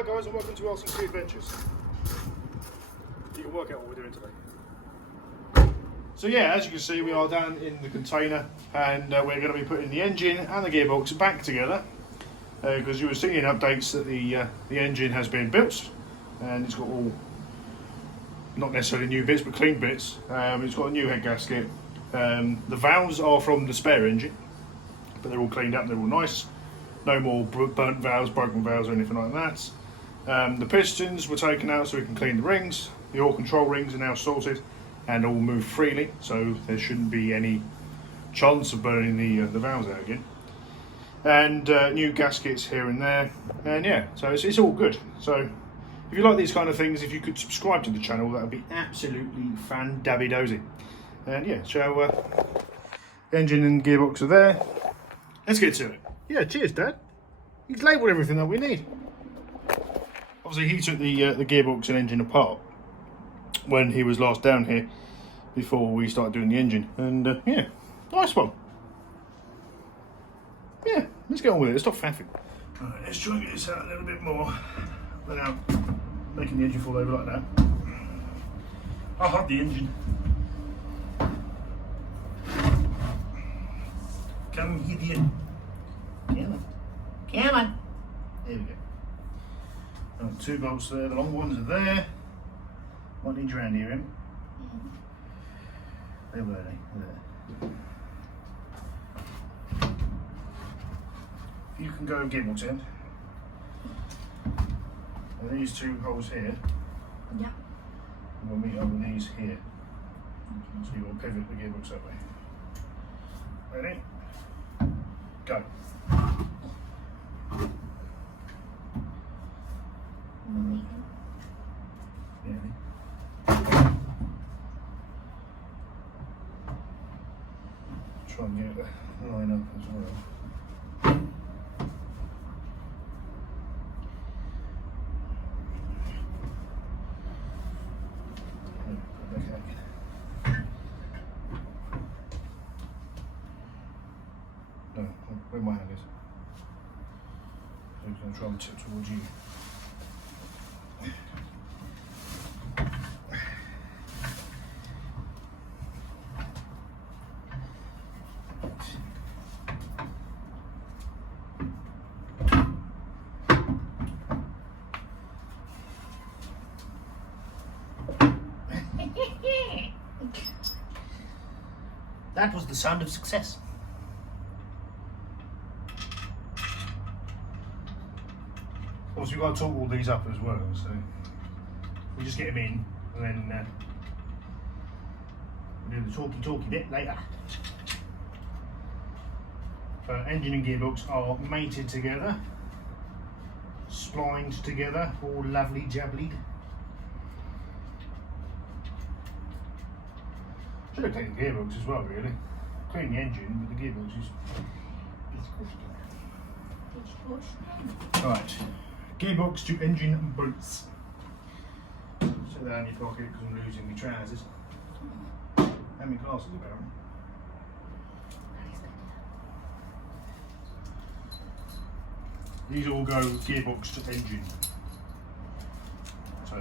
Hi guys, and welcome to LCC Adventures. You can work out what we're doing today. So yeah, as you can see, we are down in the container, and we're going to be putting the engine and the gearbox back together, because you were seeing updates that the engine has been built, and it's got all, not necessarily new bits, but clean bits. It's got a new head gasket. The valves are from the spare engine, but they're all cleaned up, they're all nice. No more burnt valves, broken valves or anything like that. The pistons were taken out so we can clean the rings. The oil control rings are now sorted and all move freely, so there shouldn't be any chance of burning the valves out again. And new gaskets here and there, and yeah, so it's all good. So if you like these kind of things, if you could subscribe to the channel, that would be absolutely fan-dabby-dozy. And yeah, so engine and gearbox are there. Let's get to it. Yeah, cheers, Dad. He's labelled everything that we need. Obviously, he took the gearbox and engine apart when he was last down here before we started doing the engine. And yeah, nice one. Yeah, let's get on with it. Let's stop faffing. Alright, let's try and get this out a little bit more without making the engine fall over like that. I have the engine. Come here. Come on. Come on. There we go. Two bolts there, the long ones are there. Might need your hand here, Em. There were they? There. You can go gearbox end. And these two holes here. Yeah. We'll meet up with these here. So you will pivot the gearbox that way. Ready? Go. Try and get the line up as well. No, where my hand is. I'm going to try and tip towards you. That was the sound of success. Obviously, we've got to talk all these up as well, so we just get them in and then we'll do the talky bit later. So, engine and gearbox are mated together, splined together, all lovely jabblied. Should have cleaned the gearbox as well, really. Clean the engine, but the gearbox is right. Gearbox to engine bolts. Set that in your pocket because I'm losing my trousers. And my glasses about. These all go gearbox to engine. So,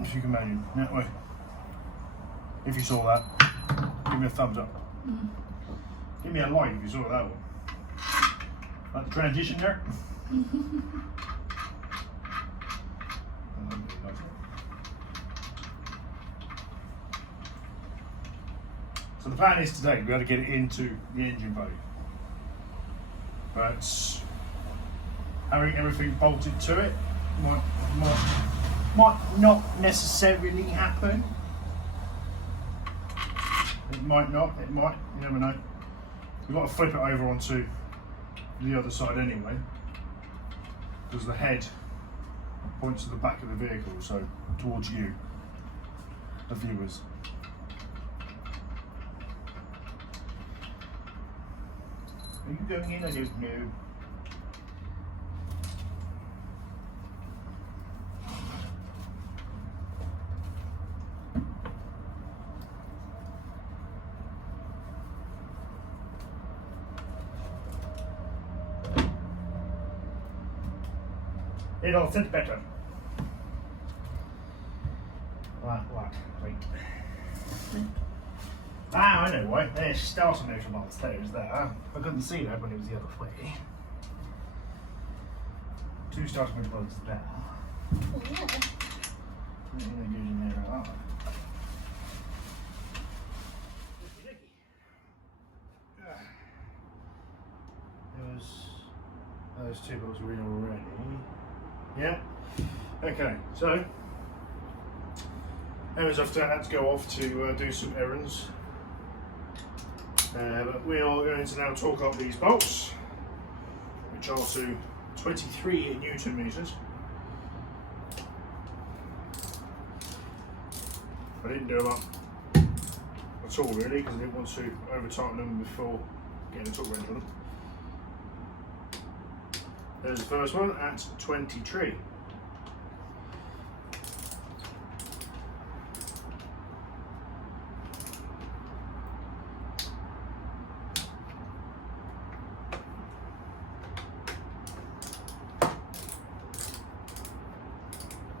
if you can imagine, that way. If you saw that, give me a thumbs up. Give me a like if you saw that one. Like the transition there. So the plan is today, we've got to get it into the engine body. But having everything bolted to it might not necessarily happen. It might not, it might, you never know. We've got to flip it over onto the other side anyway, because the head points to the back of the vehicle, so towards you, the viewers. Are you going in? I don't know. It'll sit better. What? Wait. Ah, I know why. There's starter motor bolts. Those there. I couldn't see that when it was the other way. 2 starter motor bolts there. Yeah. Goes in there like that. Those 2 bolts are in already. Yeah. Okay, so Emma's had to go off to do some errands. But we are going to now torque up these bolts, which are to 23 Newton meters. I didn't do them up at all really because I didn't want to over tighten them before getting a torque wrench on them. There's the first one at 23.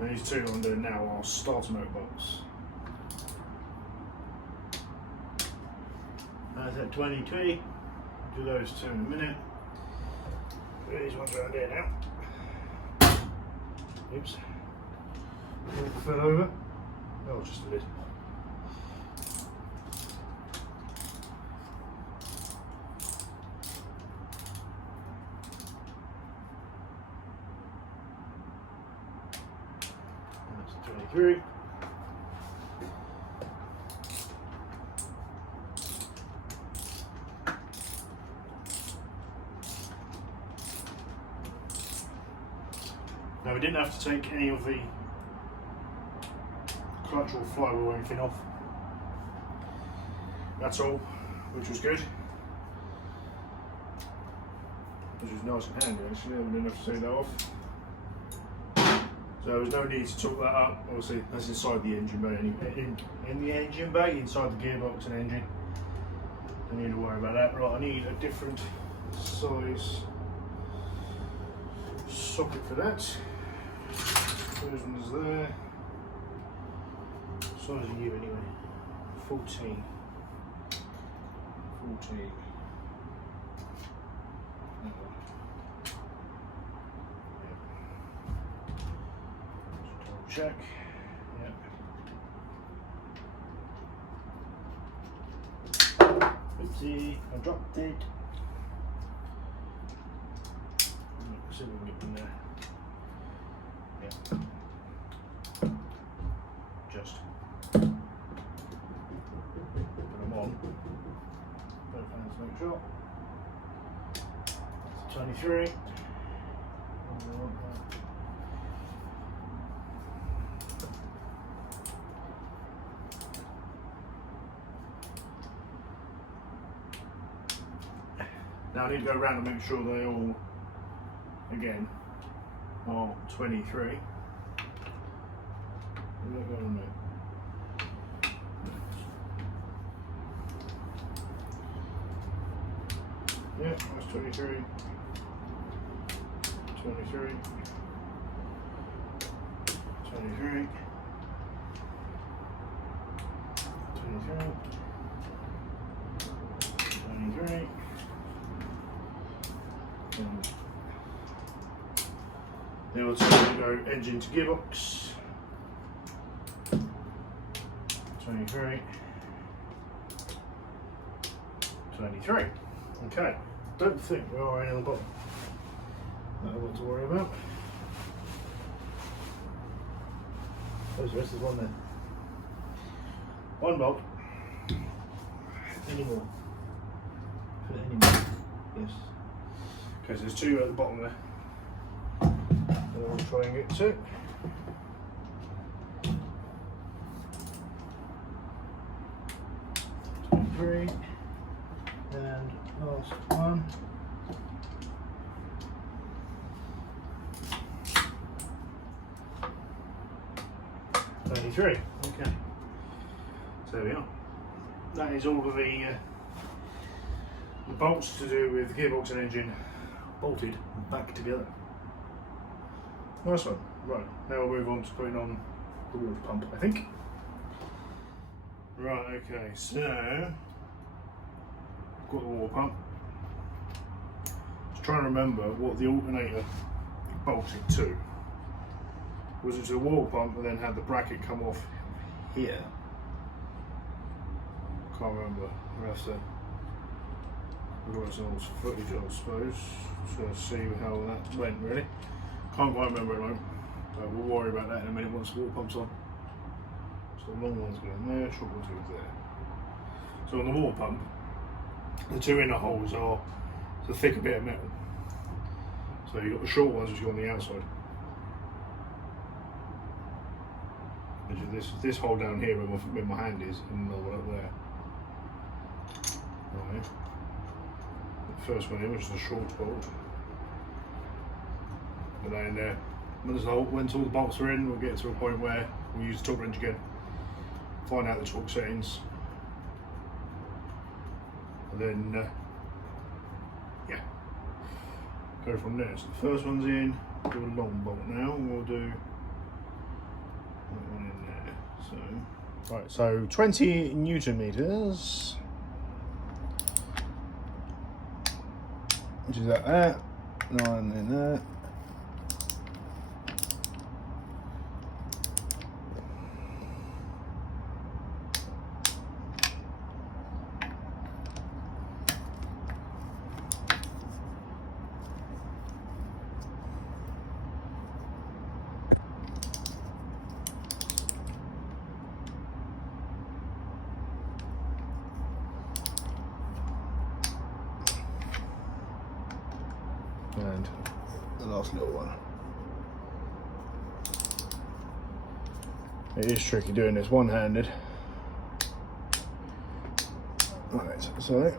These 2 I'm doing now are starter motor bolts. That's at 23. Do those 2 in a minute. These ones around here now. Oops. Fell over. Oh, just a bit. That's 23. Now we didn't have to take any of the clutch or flywheel or anything off. That's all, which was good. Which was nice and handy actually, I didn't have to take that off. So there was no need to torque that up. Obviously that's inside the engine bay anyway. In the engine bay, inside the gearbox and engine. Don't need to worry about that. Right, I need a different size socket for that. Those ones there. Size are you anyway? 14. 14. Check. Yep. Oopsie, I dropped it. Let's see if we can get in there. Yep. Just put them on. Both hands to make sure. That's 23. Now I need to go around and make sure they all, again, are 23. Look on there. Yeah, that's 23. 23. 23. 23. 23. Then we'll go engine to gearbox. 23. 23. Okay. Don't think we are in on the bottom. Not what to worry about. There's the rest of one there. One bolt. Any more? Put it any more? Yes. Okay, so there's 2 at the bottom there. And we'll try and get 2. Three. And last one. Okay. So there we are. That is all of the bolts to do with gearbox and engine bolted back together. Nice one. Right, now we'll move on to putting on the water pump, I think. Right, okay, so I've got the water pump. Just trying to remember what the alternator bolted to. Was it to the water pump and then had the bracket come off here? Can't remember. We'll have to look at some old footage, I suppose, to see how that went really. Can't quite remember at the moment, but we'll worry about that in a minute once the water pump's on. So the long one's going there, short one's going there. So on the water pump, the two inner holes are the thicker bit of metal. So you've got the short ones which go on the outside. This hole down here where my hand is, and another one up there. Right. The first one in, which is the short bolt. And then once all the bolts are in, we'll get to a point where we'll use the torque wrench again, find out the torque settings, and then yeah, go from there. So the first one's in, do a long bolt now, and we'll do that one in there. So right, so 20 Newton meters, which is at that, 9 in there. And the last little one. It is tricky doing this one-handed. Right, so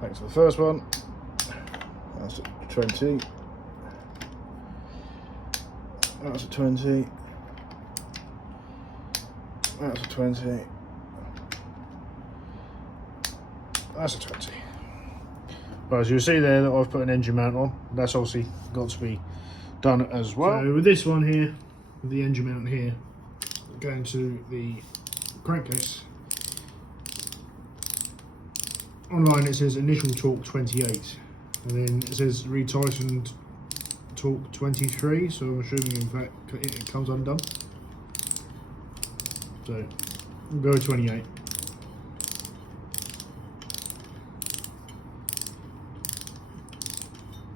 back to the first one. That's at 20. That's at 20. That's at 20. That's a 20. Well, as you'll see there that I've put an engine mount on. That's obviously got to be done as well. So with this one here, with the engine mount here, going to the crankcase. Online it says initial torque 28, and then it says retightened torque 23, so I'm assuming in fact it comes undone. So we'll go 28.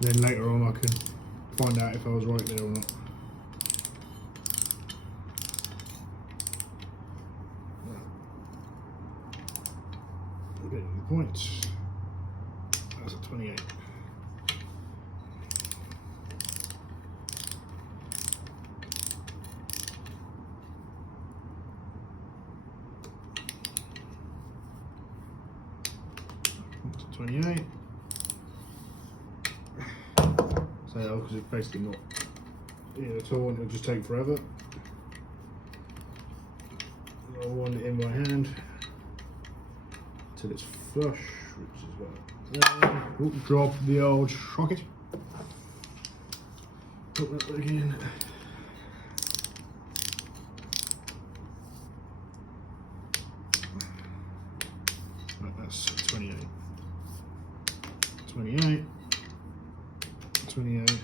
Then later on I can find out if I was right there or not. Getting the point. That's a 28. That's a 28. So because it's basically not in at all, and it'll just take forever. I want it in my hand till it's flush, which is about drop the old socket. Put that back in. Right, that's 28. 28. 28.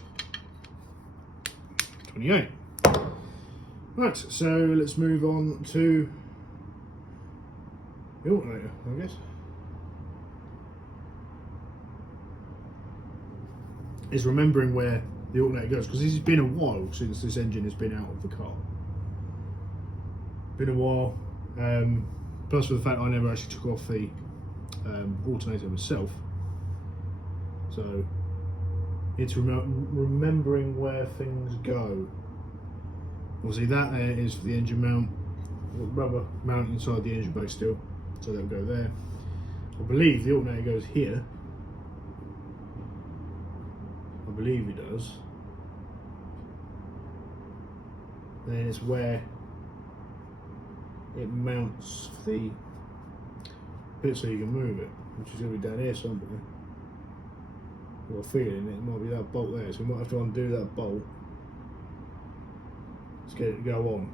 28. Right, so let's move on to the alternator, I guess. Is remembering where the alternator goes, because it's been a while since this engine has been out of the car. Been a while. Plus for the fact I never actually took off the alternator myself. So it's remembering where things go. Obviously that there is for the engine mount, the rubber mount inside the engine bay still, so that'll go there. I believe the alternator goes here. I believe it does. Then it's where it mounts the bit so you can move it, which is going to be down here somewhere. I've got a feeling it might be that bolt there, so we might have to undo that bolt. Let's get it to go on.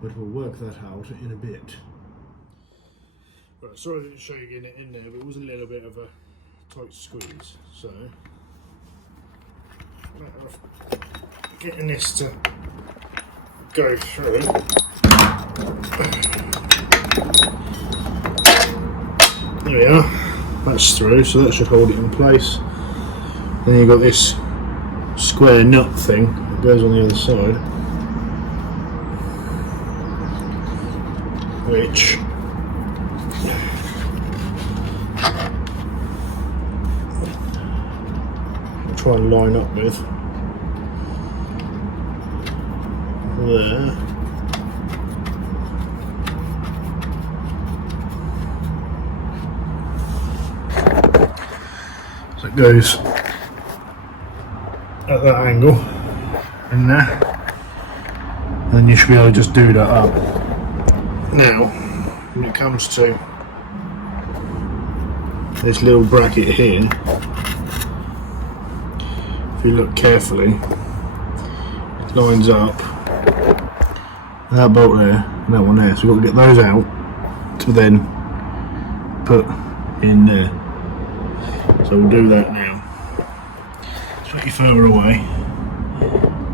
But we'll work that out in a bit. Right, sorry I didn't show you getting it in there, but it was a little bit of a tight squeeze. So, matter of getting this to go through. There we are, that's through, so that should hold it in place. Then you've got this square nut thing that goes on the other side, which I'll try and line up with there. So it goes at that angle in there, and then you should be able to just do that up. Now, when it comes to this little bracket here, if you look carefully, it lines up that bolt there and that one there, so we've got to get those out to then put in there. So we'll do that now. Slightly further away,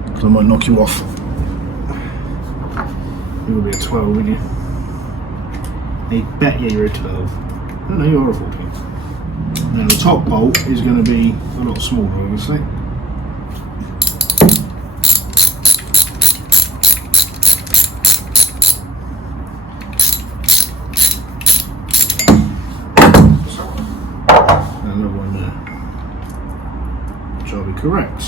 because I might knock you off. You'll be a 12, wouldn't you? I bet you you're a 12. No, you're a 14. Now the top bolt is going to be a lot smaller, obviously. Another one there, which will be correct.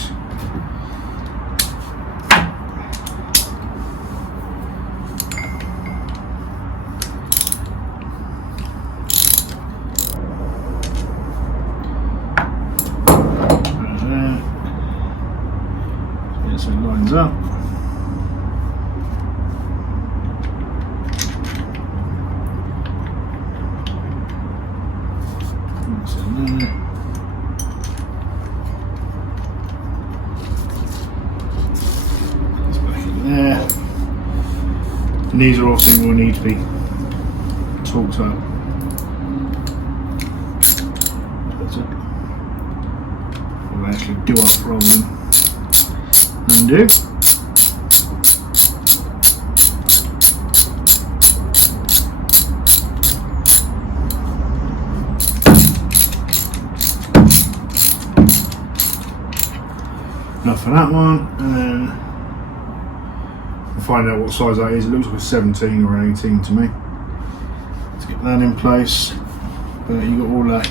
So it lines up. That's in there. That's back in there. And these are all things will need to be torqued up. That's it. We'll actually do up rather than undo. Enough for that one, and then we'll find out what size that is. It looks like a 17 or an 18 to me. Let's get that in place. But you've got all that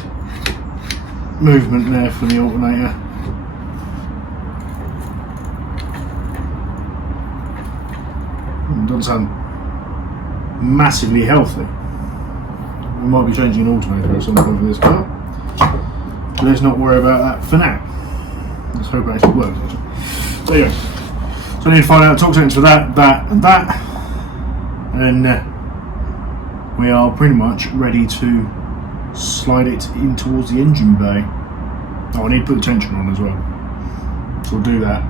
movement there for the alternator. Doesn't sound massively healthy. We might be changing an alternator at some point for this car, but let's not worry about that for now. Let's hope it actually works. So yeah, so I need to find out torque settings for that, and that, and then we are pretty much ready to slide it in towards the engine bay. Oh, I need to put the tension on as well, so we'll do that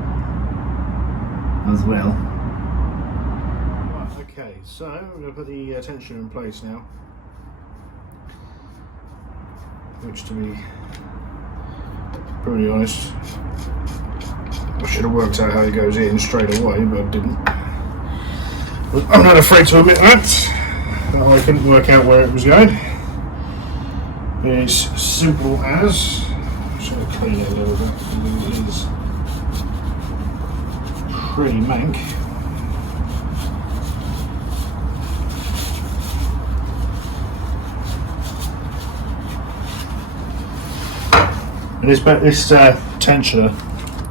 as well. Okay, so we're going to put the tensioner in place now, which, to be pretty honest, I should have worked out how it goes in straight away, but I didn't. But I'm not afraid to admit that I couldn't work out where it was going. It's simple as, I'm just going to clean it a little bit, it is pretty mank. And this tensioner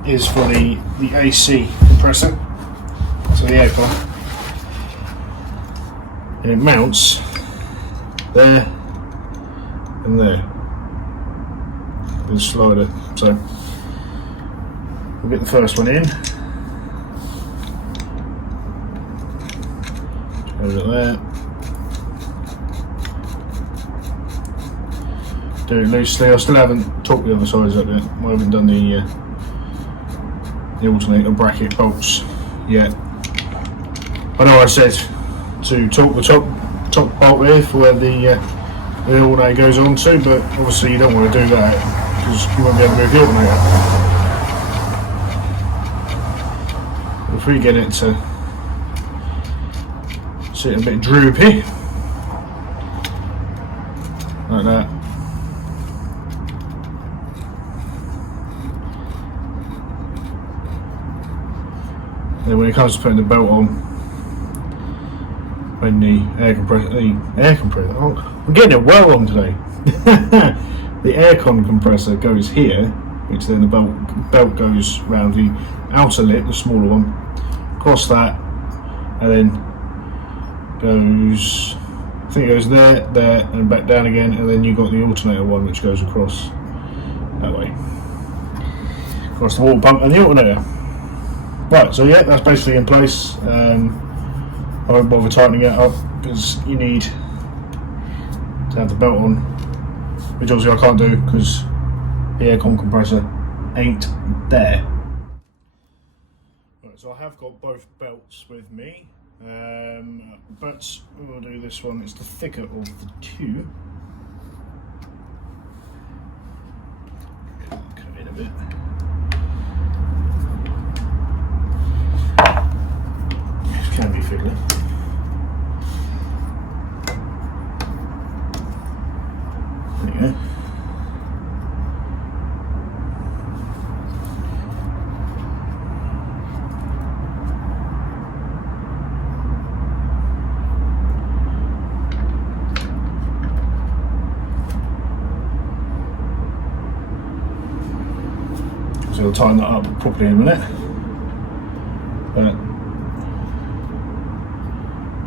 is for the AC compressor, so the air pump, and it mounts there and there with the slider. So we'll get the first one in, hold it there, do it loosely. I still haven't torqued the other sides up yet. I haven't done the alternator bracket bolts yet. I know I said to torque the top bolt here for where the alternator goes on to, but obviously you don't want to do that because you won't be able to move the alternator. If we get it to sit a bit droopy, like that. And then when it comes to putting the belt on, when the air compressor, oh, I'm getting it well on today. The aircon compressor goes here, which then the belt goes around the outer lip, the smaller one, across that, and then goes, I think it goes there, and back down again, and then you've got the alternator one which goes across that way, across the water pump and the alternator. Right, so yeah, that's basically in place. I won't bother tightening it up because you need to have the belt on, which obviously I can't do because the aircon compressor ain't there. Right, so I have got both belts with me. But we'll do this one, it's the thicker of the two. Come in a bit. This can be fiddly. There you go. So we'll tighten that up properly in a minute.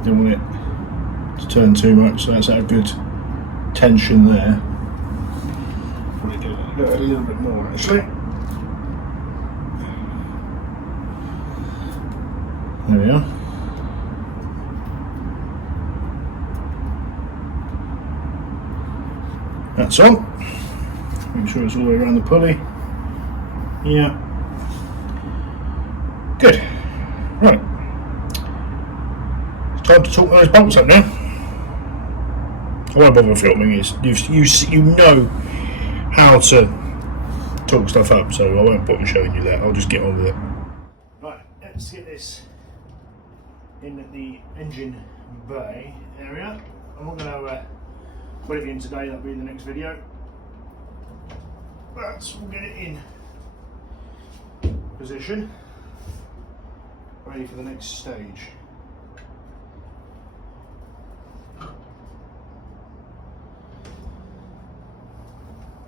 Don't want it to turn too much, so that's at a good tension there. Probably do that a little bit more actually. There we are. That's on. Make sure it's all the way around the pulley. Yeah. Good. Right. It's time to torque those bolts up now. I won't bother filming this. You know how to torque stuff up, so I won't bother showing you that. I'll just get on with it. Right, let's get this in the engine bay area. I'm not going to put it in today, that'll be in the next video. But we'll get it in position, ready for the next stage.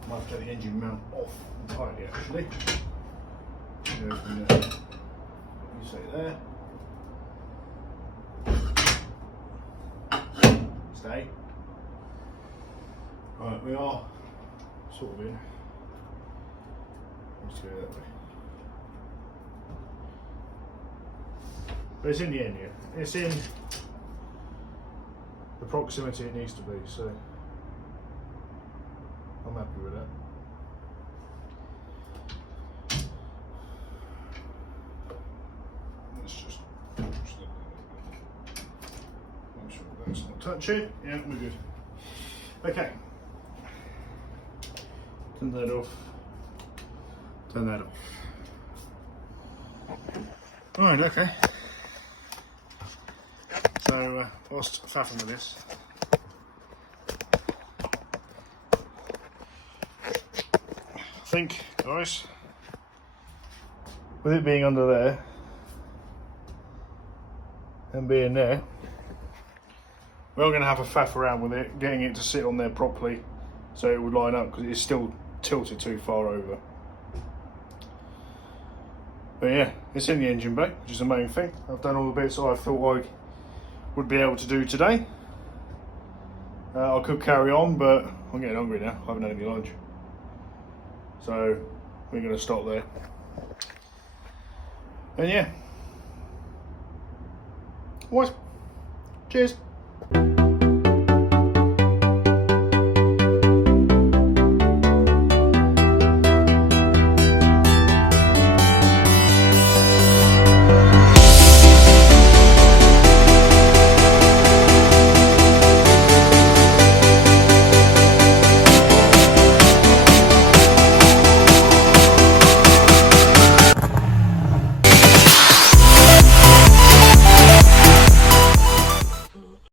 Might have to take the engine mount off entirely actually. Go from there. You say there. Stay. Right, we are sort of in. Let's go that way. But it's in the end here. It's in the proximity it needs to be, so I'm happy with that. Let's just push that. Make sure that's not touching. Yeah, we're good. Okay. Turn that off. Turn that off. Right, okay. So, whilst faffing with this, I think, guys, with it being under there and being there, we're going to have a faff around with it, getting it to sit on there properly so it would line up because it's still tilted too far over. But yeah, it's in the engine bay, which is the main thing. I've done all the bits that I thought I would be able to do today. I could carry on, but I'm getting hungry now. I haven't had any lunch. So we're going to stop there. And yeah. What? Cheers.